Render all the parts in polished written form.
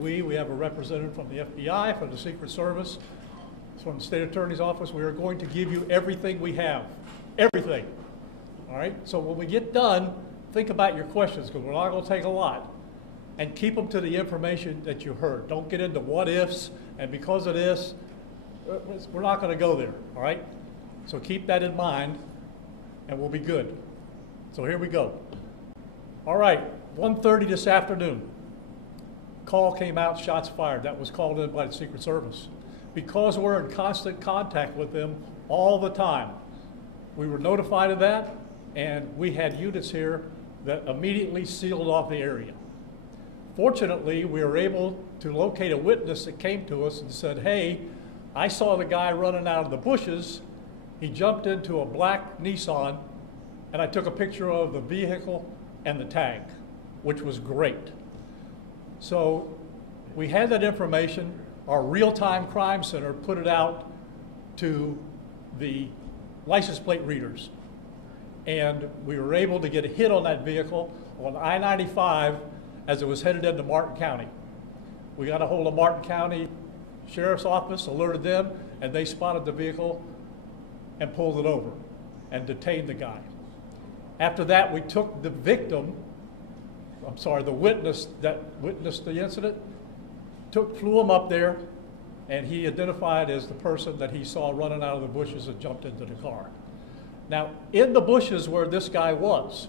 We have a representative from the FBI, from the Secret Service, from the State Attorney's Office. We are going to give you everything we have, everything. All right, so when we get done, think about your questions, because we're not going to take a lot, and keep them to the information that you heard. Don't get into what ifs, and because of this, we're not going to go there, all right? So keep that in mind, and we'll be good. So here we go. All right, 1:30 this afternoon. Call came out, shots fired. That was called in by the Secret Service. Because we're in constant contact with them all the time, we were notified of that, and we had units here that immediately sealed off the area. Fortunately, we were able to locate a witness that came to us and said, hey, I saw the guy running out of the bushes. He jumped into a black Nissan, and I took a picture of the vehicle and the tag, which was great. So we had that information. Our real-time crime center put it out to the license plate readers. And we were able to get a hit on that vehicle on I-95 as it was headed into Martin County. We got a hold of Martin County Sheriff's Office, alerted them, and they spotted the vehicle and pulled it over and detained the guy. After that, we took the the witness that witnessed the incident, flew him up there, and he identified as the person that he saw running out of the bushes and jumped into the car. Now, in the bushes where this guy was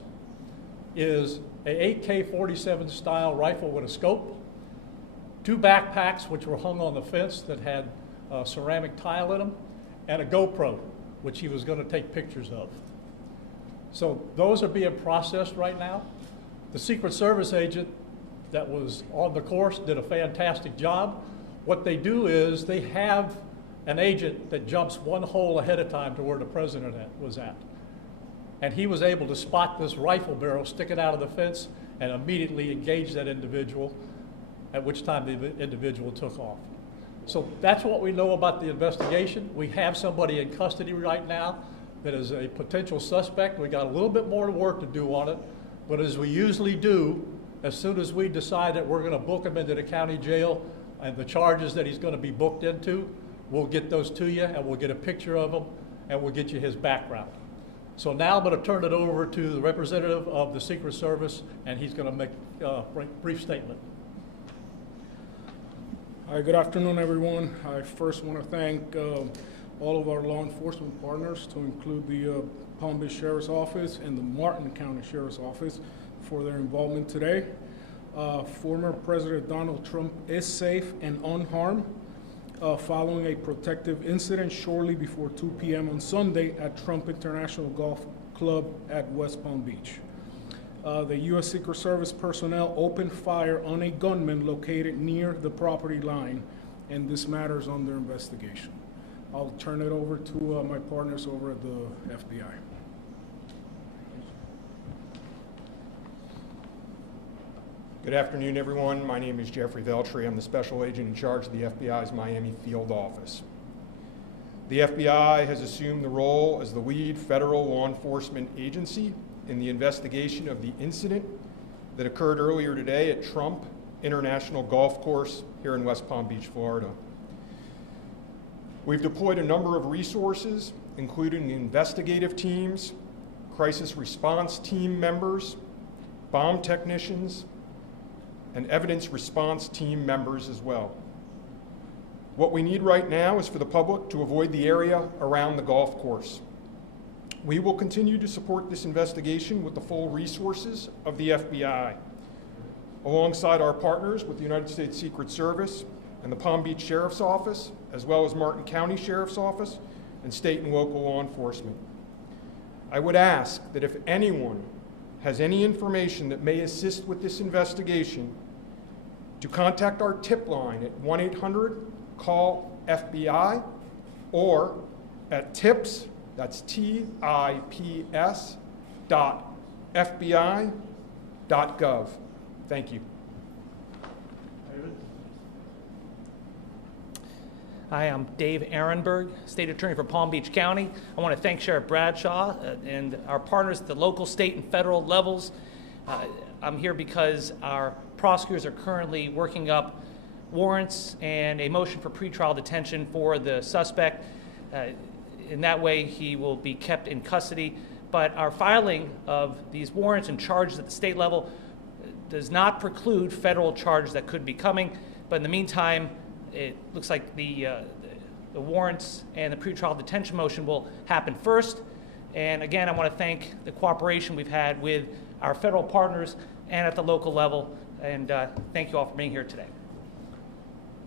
is a AK-47 style rifle with a scope, 2 backpacks which were hung on the fence that had ceramic tile in them, and a GoPro, which he was going to take pictures of. So those are being processed right now. The Secret Service agent that was on the course did a fantastic job. What they do is they have an agent that jumps one hole ahead of time to where the president was at. And he was able to spot this rifle barrel sticking out of the fence and immediately engage that individual, at which time the individual took off. So that's what we know about the investigation. We have somebody in custody right now that is a potential suspect. We got a little bit more work to do on it, but as we usually do, as soon as we decide that we're going to book him into the county jail and the charges that he's going to be booked into, we'll get those to you and we'll get a picture of him and we'll get you his background. So now I'm going to turn it over to the representative of the Secret Service, and he's going to make a brief statement. Hi, good afternoon, everyone. I first want to thank all of our law enforcement partners, to include the Palm Beach Sheriff's Office and the Martin County Sheriff's Office, for their involvement today. Former President Donald Trump is safe and unharmed following a protective incident shortly before 2 p.m. on Sunday at Trump International Golf Club at West Palm Beach. The U.S. Secret Service personnel opened fire on a gunman located near the property line, and this matter is under investigation. I'll turn it over to my partners over at the FBI. Good afternoon, everyone. My name is Jeffrey Veltri. I'm the special agent in charge of the FBI's Miami field office. The FBI has assumed the role as the lead federal law enforcement agency in the investigation of the incident that occurred earlier today at Trump International Golf Course here in West Palm Beach, Florida. We've deployed a number of resources, including investigative teams, crisis response team members, bomb technicians, and evidence response team members as well. What we need right now is for the public to avoid the area around the golf course. We will continue to support this investigation with the full resources of the FBI, alongside our partners with the United States Secret Service and the Palm Beach Sheriff's Office, as well as Martin County Sheriff's Office and state and local law enforcement. I would ask that if anyone has any information that may assist with this investigation, to contact our tip line at 1-800-CALL-FBI or at tips, that's TIPS, .fbi.gov. Thank you. Hi, I'm Dave Ehrenberg, State Attorney for Palm Beach County. I want to thank Sheriff Bradshaw and our partners at the local, state, and federal levels. I'm here because our prosecutors are currently working up warrants and a motion for pretrial detention for the suspect. In that way, he will be kept in custody. But our filing of these warrants and charges at the state level does not preclude federal charges that could be coming. But in the meantime, it looks like the warrants and the pretrial detention motion will happen first. And again, I want to thank the cooperation we've had with our federal partners and at the local level. And thank you all for being here today.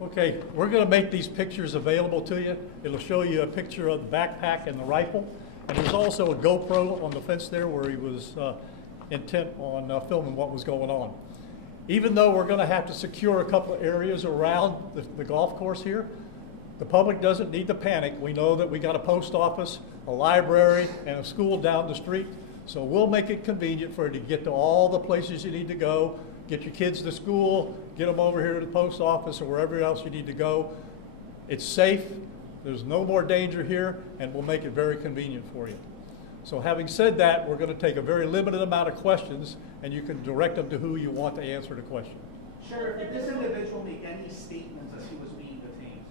Okay, we're going to make these pictures available to you. It'll show you a picture of the backpack and the rifle. And there's also a GoPro on the fence there where he was intent on filming what was going on. Even though we're going to have to secure a couple of areas around the golf course here, the public doesn't need to panic. We know that we got a post office, a library, and a school down the street. So we'll make it convenient for you to get to all the places you need to go, get your kids to school, get them over here to the post office or wherever else you need to go. It's safe, there's no more danger here, and we'll make it very convenient for you. So having said that, we're going to take a very limited amount of questions, and you can direct them to who you want to answer the question. Sheriff, did this individual make any statements as he was being detained?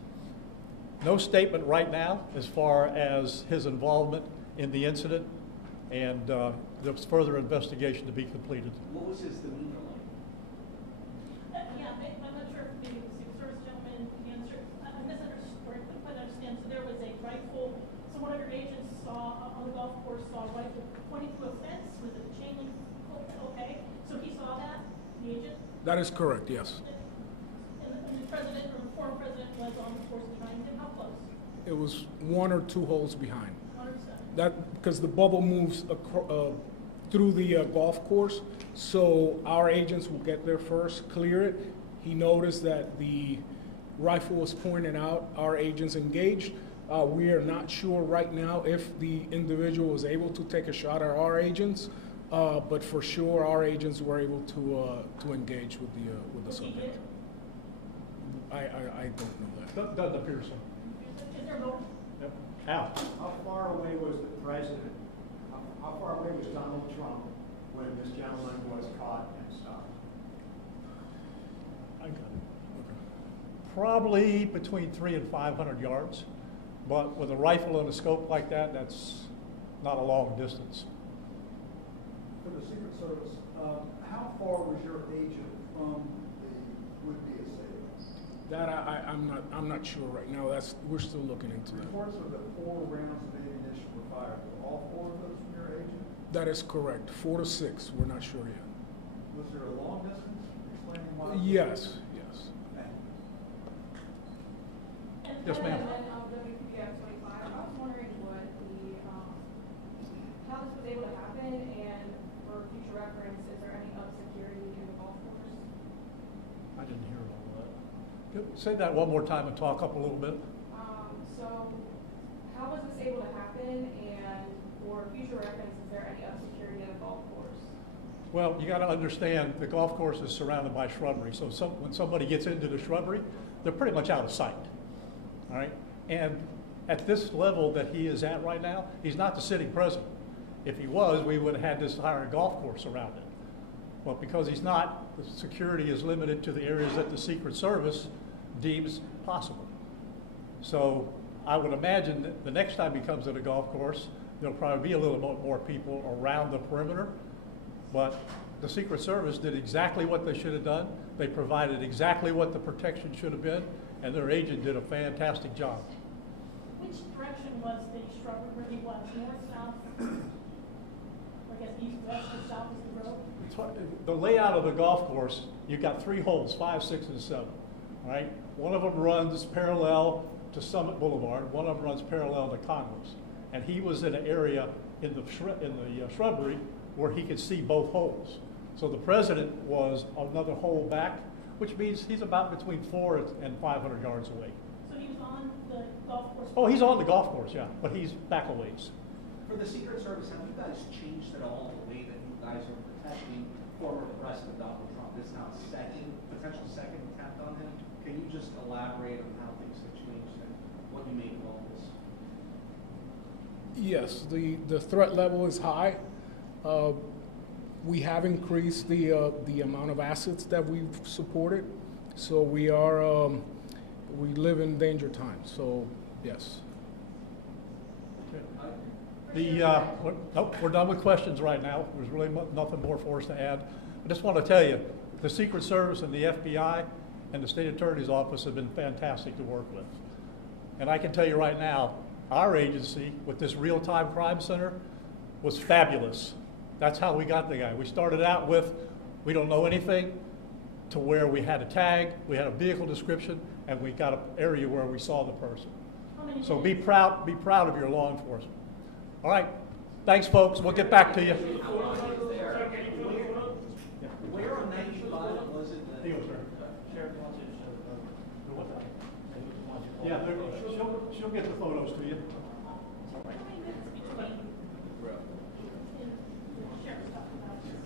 No statement right now as far as his involvement in the incident, and there's further investigation to be completed. What was his demeanor like? Yeah, I'm not sure if the Secret Service gentleman answered. I misunderstood, or I couldn't quite understand. So there was a rifle. So one of your agents saw on the golf course saw a rifle pointing to a fence with a chain link. Okay, so he saw that, the agent. That is correct, yes. And the president or the former president was on the course behind him. How close? It was 1 or 2 holes behind. 1 or 7. That, because the bubble moves through the golf course, so our agents will get there first, clear it. He noticed that the rifle was pointed out, our agents engaged. We are not sure right now if the individual was able to take a shot at our agents, but for sure our agents were able to engage with the subject. I don't know that. Doesn't appear so. Is there a motive? Yep. Al? How far away was the president? How far away was Donald Trump when this gentleman was caught and stopped? I got it. Probably between 300 and 500 yards, but with a rifle and a scope like that, that's not a long distance. For the Secret Service, how far was your agent from the would-be assailant? That I'm not sure right now. We're still looking into that. Reports are that 4 rounds of ammunition were fired. Were all 4 of those from your agent? That is correct. 4 to 6. We're not sure yet. Was there a long distance? Explaining why? Yes. Yes, ma'am. WPPF 25, I was wondering what how this was able to happen, and for future reference, is there any up security in the golf course? I didn't hear all that. Say that one more time and talk up a little bit. So how was this able to happen, and for future reference, is there any up security in the golf course? Well, you got to understand the golf course is surrounded by shrubbery. So when somebody gets into the shrubbery, they're pretty much out of sight. All right? And at this level that he is at right now, he's not the sitting president. If he was, we would have had this entire golf course around it. But because he's not, the security is limited to the areas that the Secret Service deems possible. So I would imagine that the next time he comes to the golf course, there'll probably be a little bit more people around the perimeter. But the Secret Service did exactly what they should have done. They provided exactly what the protection should have been, and their agent did a fantastic job. Which direction was the shrubbery where he was? North, south? I guess east, west, or south is the road? The layout of the golf course, you've got 3 holes, 5, 6, and 7. Right? One of them runs parallel to Summit Boulevard. One of them runs parallel to Congress. And he was in an area in the shrubbery where he could see both holes. So the president was another hole back, which means he's about between 400 and 500 yards away. So he was on the golf course? Oh, he's on the golf course, yeah, but he's back a ways. For the Secret Service, have you guys changed at all the way that you guys are protecting former President Donald Trump? This is now potential second attempt on him. Can you just elaborate on how things have changed and what you made of all this? Yes, the threat level is high. We have increased the amount of assets that we've supported. So we live in danger times, so yes. We're done with questions right now. There's really nothing more for us to add. I just want to tell you, the Secret Service and the FBI and the State Attorney's Office have been fantastic to work with. And I can tell you right now, our agency with this real-time crime center was fabulous. That's how we got the guy. We started out with, we don't know anything, to where we had a tag, we had a vehicle description, and we got an area where we saw the person. So be proud of your law enforcement. All right, thanks, folks. We'll get back to you. Where on 95 was it that? Sheriff wants you to show the photos. Yeah, she'll get the photos to you. How many minutes between? Sheriff's talking about this.